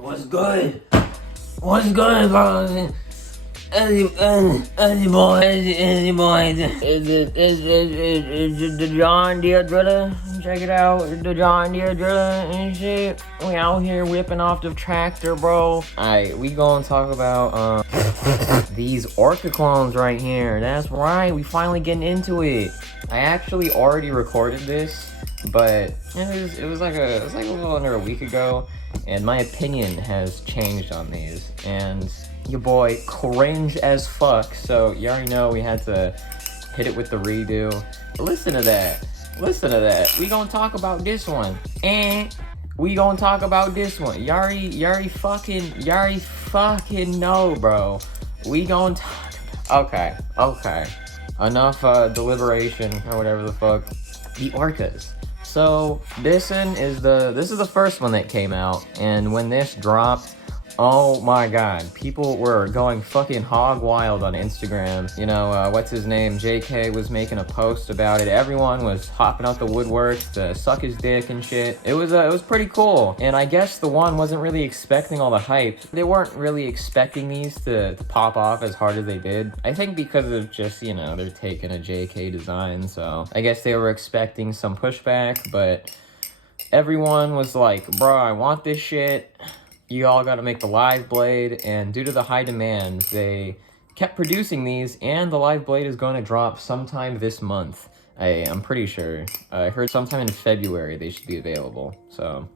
What's good? What's good, bro? Any boy, is the John Deere driller? Check it out, the John Deere driller and shit. We out here whipping off the tractor, bro. Alright, we gonna talk about these Orca clones right here. That's right, we finally getting into it. I actually already recorded this, but it was like a little under a week ago, and my opinion has changed on these. And your boy cringe as fuck, so you already know we had to hit it with the redo. Listen to that. We gonna talk about this one, and we gonna talk about this one. You already fucking know, bro. We gonna talk about, okay. Enough deliberation or whatever the fuck. The Orcas. So this is the first one that came out, and when this dropped, oh my god, people were going fucking hog wild on Instagram. You know, what's his name? JK was making a post about it. Everyone was hopping out the woodworks to suck his dick and shit. It was pretty cool. And I guess the one wasn't really expecting all the hype. They weren't really expecting these to pop off as hard as they did. I think because of just, you know, they're taking a JK design, so I guess they were expecting some pushback, but everyone was like, bro, I want this shit. You all got to make the live blade, and due to the high demand, they kept producing these, and the live blade is going to drop sometime this month. I'm pretty sure. I heard sometime in February they should be available, so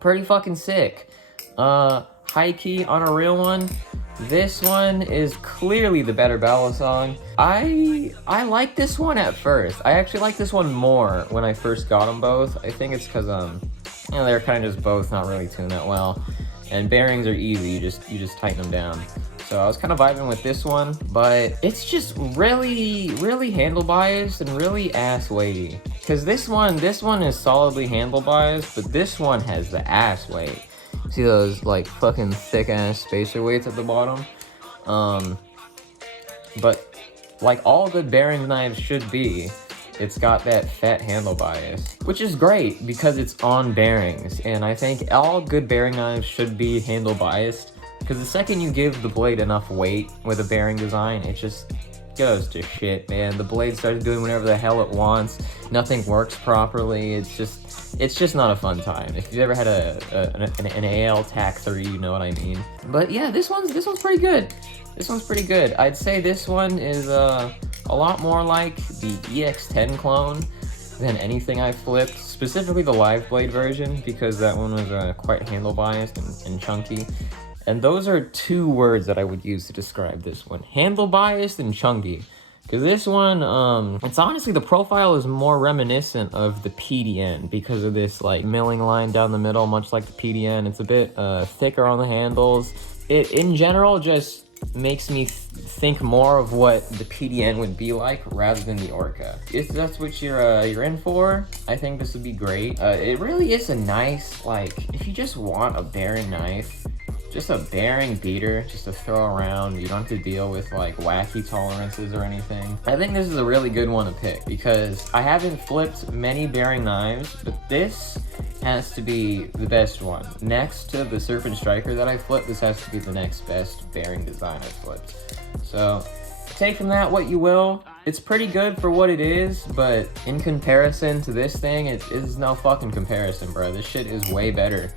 pretty fucking sick. High key on a real one, this one is clearly the better battle song. I like this one at first. I actually like this one more when I first got them both. I think it's because you know, they're kind of just both not really tuned that well, and bearings are easy. You just tighten them down. So I was kind of vibing with this one, but it's just really handle biased and really ass weighty. Cause this one is solidly handle biased, but this one has the ass weight. See those like fucking thick ass spacer weights at the bottom? But like all good bearing knives should be, it's got that fat handle bias, which is great because it's on bearings. And I think all good bearing knives should be handle biased, because the second you give the blade enough weight with a bearing design, it just goes to shit, man. The blade starts doing whatever the hell it wants. Nothing works properly. It's just not a fun time. If you've ever had an AL TAC 3, you know what I mean. But yeah, this one's pretty good. This one's pretty good. I'd say this one is a lot more like the EX10 clone than anything I flipped, specifically the live blade version, because that one was quite handle biased and chunky. And those are two words that I would use to describe this one: handle biased and chunky. Because this one, it's honestly, the profile is more reminiscent of the PDN because of this like milling line down the middle, much like the PDN. It's a bit thicker on the handles. It in general just makes me think more of what the PDN would be like rather than the Orca. If that's what you're in for, I think this would be great. It really is a nice, like, if you just want a bearing knife, just a bearing beater just to throw around, you don't have to deal with like wacky tolerances or anything. I think this is a really good one to pick because I haven't flipped many bearing knives, but this has to be the best one. Next to the Serpent Striker that I flipped, this has to be the next best bearing design I flipped. So take from that what you will. It's pretty good for what it is, but in comparison to this thing, it is no fucking comparison, bro. This shit is way better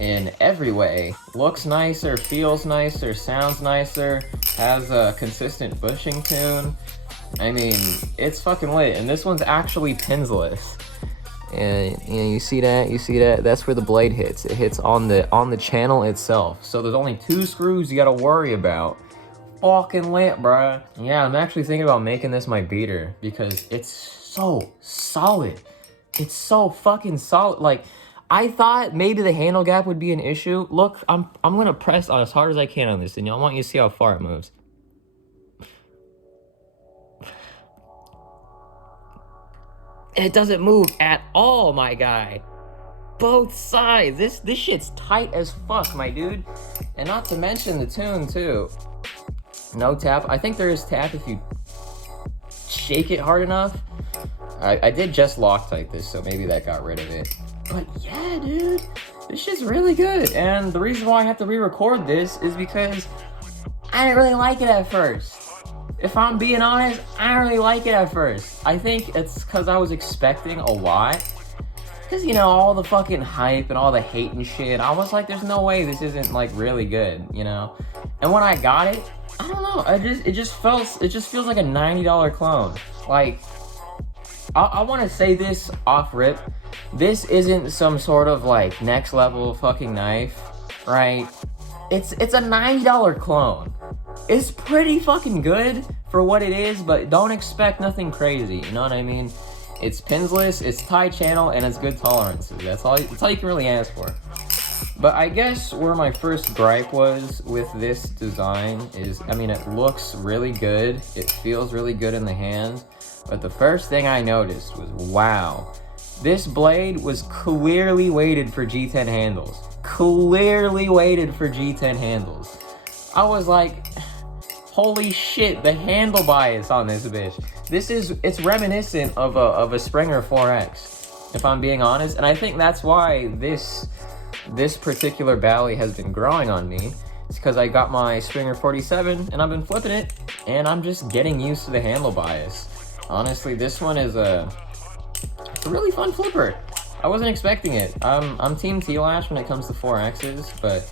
in every way. Looks nicer, feels nicer, sounds nicer, has a consistent bushing tune. I mean, it's fucking lit, and this one's actually pinsless. And you know, you see that? That's where the blade hits. It hits on the channel itself. So there's only 2 screws you gotta worry about. Fucking lit, bruh. Yeah, I'm actually thinking about making this my beater because it's so solid. It's so fucking solid. Like, I thought maybe the handle gap would be an issue. Look, I'm gonna press on as hard as I can on this, and I want you to see how far it moves. It doesn't move at all, my guy. Both sides. This shit's tight as fuck, my dude. And not to mention the tune too. No tap. I think there is tap if you shake it hard enough. I did just Loctite this, so maybe that got rid of it. But yeah, dude, this shit's really good. And the reason why I have to re-record this is because I didn't really like it at first. If I'm being honest, I didn't really like it at first. I think it's because I was expecting a lot. Because, you know, all the fucking hype and all the hate and shit, I was like, there's no way this isn't, like, really good, you know? And when I got it, I don't know, it just feels like a $90 clone. Like, I want to say this off rip, this isn't some sort of, like, next level fucking knife, right? It's a $90 clone. It's pretty fucking good for what it is, but don't expect nothing crazy, you know what I mean? It's pinsless, it's tie channel, and it's good tolerances. That's all you can really ask for. But I guess where my first gripe was with this design is, I mean, it looks really good, it feels really good in the hand, but the first thing I noticed was, wow, this blade was clearly weighted for G10 handles. Clearly weighted for G10 handles. I was like, holy shit, the handle bias on this bitch. It's reminiscent of a Springer 4X, if I'm being honest, and I think that's why this particular Bally has been growing on me. It's because I got my Springer 47 and I've been flipping it, and I'm just getting used to the handle bias. Honestly, this one is it's a really fun flipper. I wasn't expecting it. I'm Team T-Lash when it comes to 4Xs, but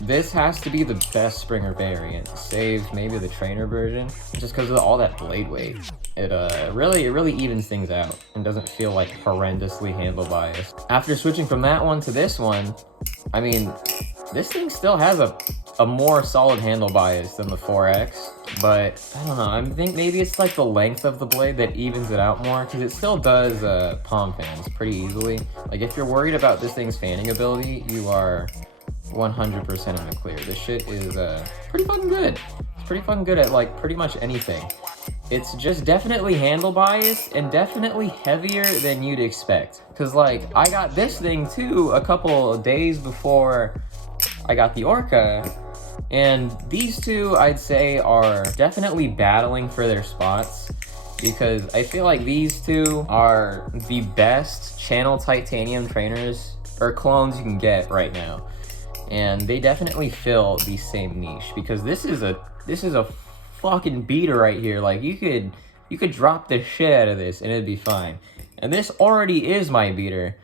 this has to be the best Springer variant, save maybe the trainer version, just because of all that blade weight. It really evens things out and doesn't feel like horrendously handle biased. After switching from that one to this one, I mean, this thing still has a more solid handle bias than the 4X, but I don't know, I think maybe it's like the length of the blade that evens it out more, because it still does palm fans pretty easily. Like, if you're worried about this thing's fanning ability, you are 100% in the clear. This shit is pretty fucking good. It's pretty fucking good at, like, pretty much anything. It's just definitely handle biased and definitely heavier than you'd expect. Cause, like, I got this thing too a couple of days before I got the Orca, and these two, I'd say, are definitely battling for their spots, because I feel like these two are the best channel titanium trainers or clones you can get right now. And they definitely fill the same niche, because this is a fucking beater right here. Like, you could drop the shit out of this and it'd be fine. And this already is my beater,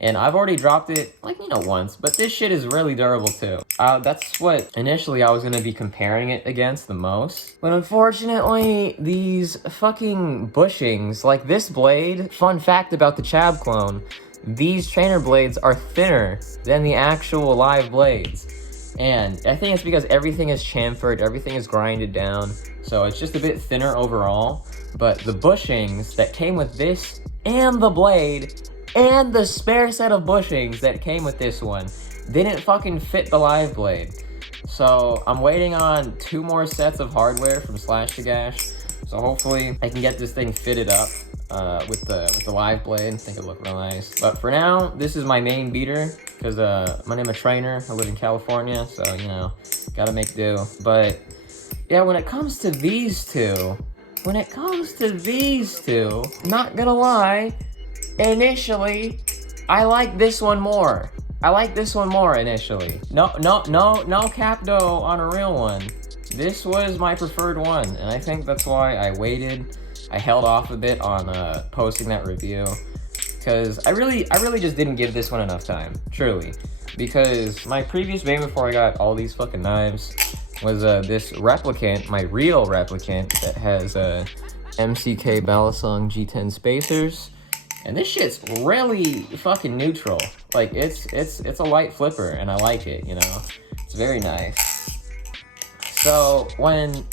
and I've already dropped it, like, you know, once, but this shit is really durable too. That's what initially I was gonna be comparing it against the most, but unfortunately these fucking bushings, like this blade, fun fact about the Chab clone, these trainer blades are thinner than the actual live blades. And I think it's because everything is chamfered, everything is grinded down, so it's just a bit thinner overall. But the bushings that came with this, and the blade, and the spare set of bushings that came with this one, didn't fucking fit the live blade. So I'm waiting on 2 more sets of hardware from Slash to Gash, so hopefully I can get this thing fitted up with the live blade. I think it'll look real nice. But for now, this is my main beater, because my name is Trainer. I live in California, so, you know, gotta make do. But yeah, when it comes to these two, not gonna lie, initially I like this one more. Initially. No cap though on a real one. This was my preferred one, and I think that's why I waited. I held off a bit on posting that review, because I really just didn't give this one enough time, truly. Because my previous main before I got all these fucking knives was this replicant, my real replicant, that has MCK Balisong G10 spacers, and this shit's really fucking neutral. Like, it's a light flipper, and I like it, you know? It's very nice. So when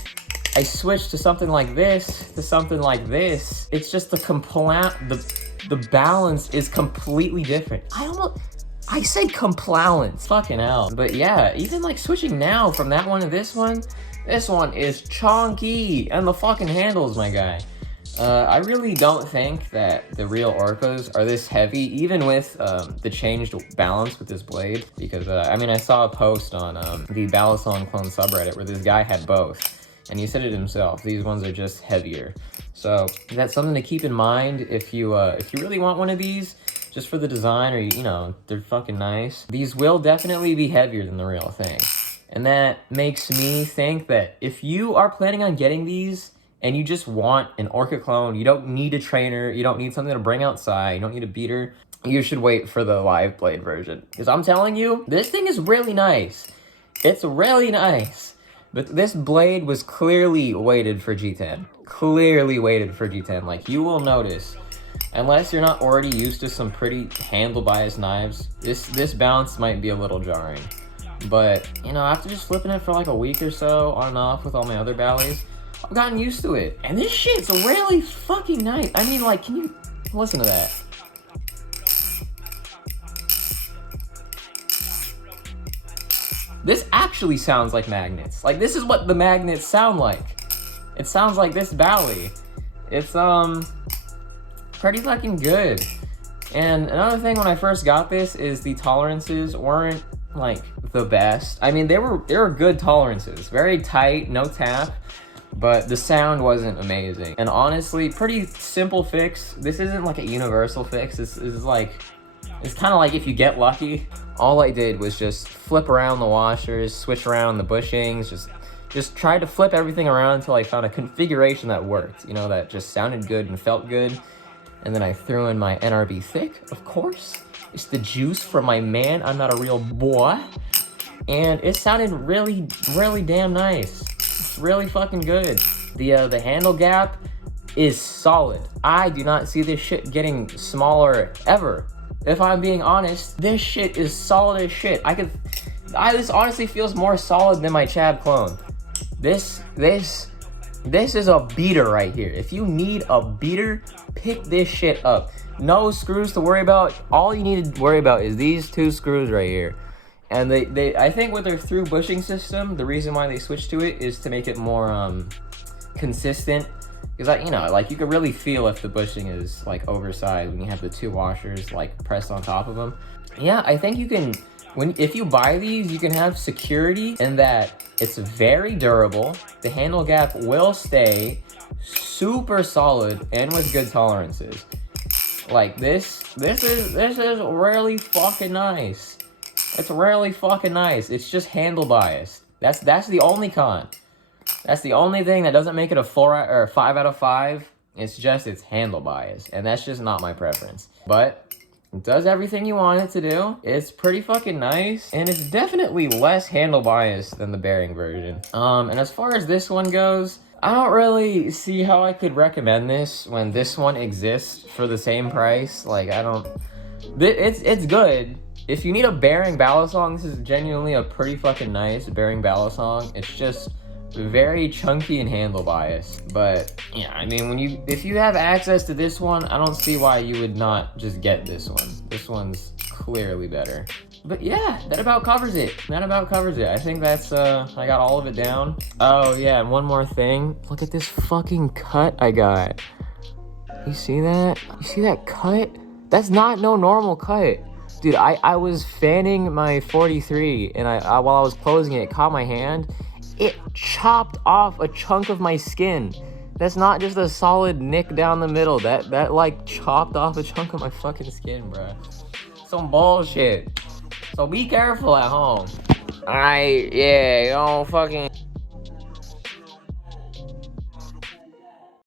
I switch to something like this, it's just the balance is completely different. I say complowance, fucking hell. But yeah, even like switching now from that one to this one is chonky, and the fucking handles, my guy. I really don't think that the real Orcas are this heavy, even with the changed balance with this blade, because I mean, I saw a post on the Balisong clone subreddit where this guy had both, and he said it himself, these ones are just heavier. So that's something to keep in mind if you really want one of these, just for the design, or you know, they're fucking nice. These will definitely be heavier than the real thing. And that makes me think that if you are planning on getting these and you just want an Orca clone, you don't need a trainer, you don't need something to bring outside, you don't need a beater, you should wait for the live blade version. Because I'm telling you, this thing is really nice. It's really nice. But this blade was clearly weighted for G10. Clearly weighted for G10. Like, you will notice, unless you're not already used to some pretty handle bias knives, this bounce might be a little jarring. But, you know, after just flipping it for like a week or so on and off with all my other ballys, I've gotten used to it. And this shit's really fucking nice. I mean, like, can you listen to that? This actually sounds like magnets. Like, this is what the magnets sound like. It sounds like this bally. It's, pretty fucking good. And another thing when I first got this is the tolerances weren't, like, the best. I mean, they were good tolerances. Very tight, no tap, but the sound wasn't amazing. And honestly, pretty simple fix. This isn't like a universal fix. This is like, it's kind of like if you get lucky. All I did was just flip around the washers, switch around the bushings, just tried to flip everything around until I found a configuration that worked, you know, that just sounded good and felt good. And then I threw in my NRB thick, of course. It's the juice from my man, I'm not a real boy. And it sounded really, really damn nice. It's really fucking good. The handle gap is solid. I do not see this shit getting smaller ever. If I'm being honest, this shit is solid as shit. This honestly feels more solid than my chab clone. This is a beater right here. If you need a beater, pick this shit up. No screws to worry about. All you need to worry about is these two screws right here. And I think with their through bushing system, the reason why they switched to it is to make it more consistent. Because, you know, like, you can really feel if the bushing is, like, oversized when you have the two washers, like, pressed on top of them. Yeah, I think you can, if you buy these, you can have security in that it's very durable. The handle gap will stay super solid and with good tolerances. Like, this is really fucking nice. It's really fucking nice. It's just handle biased. That's the only con. That's the only thing that doesn't make it a 5 out of 5. It's just its handle bias, and that's just not my preference. But it does everything you want it to do. It's pretty fucking nice, and it's definitely less handle bias than the bearing version. And as far as this one goes, I don't really see how I could recommend this when this one exists for the same price. Like, I don't. It's good. If you need a bearing balisong, this is genuinely a pretty fucking nice bearing balisong. It's just very chunky and handle biased. But yeah, I mean, if you have access to this one, I don't see why you would not just get this one. This one's clearly better. But yeah, that about covers it. I think that's I got all of it down. Oh yeah, and one more thing. Look at this fucking cut I got. You see that? You see that cut? That's not no normal cut. Dude, I was fanning my 43, and while I was closing it, caught my hand. It chopped off a chunk of my skin. That's not just a solid nick down the middle. That like chopped off a chunk of my fucking skin, bruh. Some bullshit. So be careful at home. Alright, yeah, don't fucking...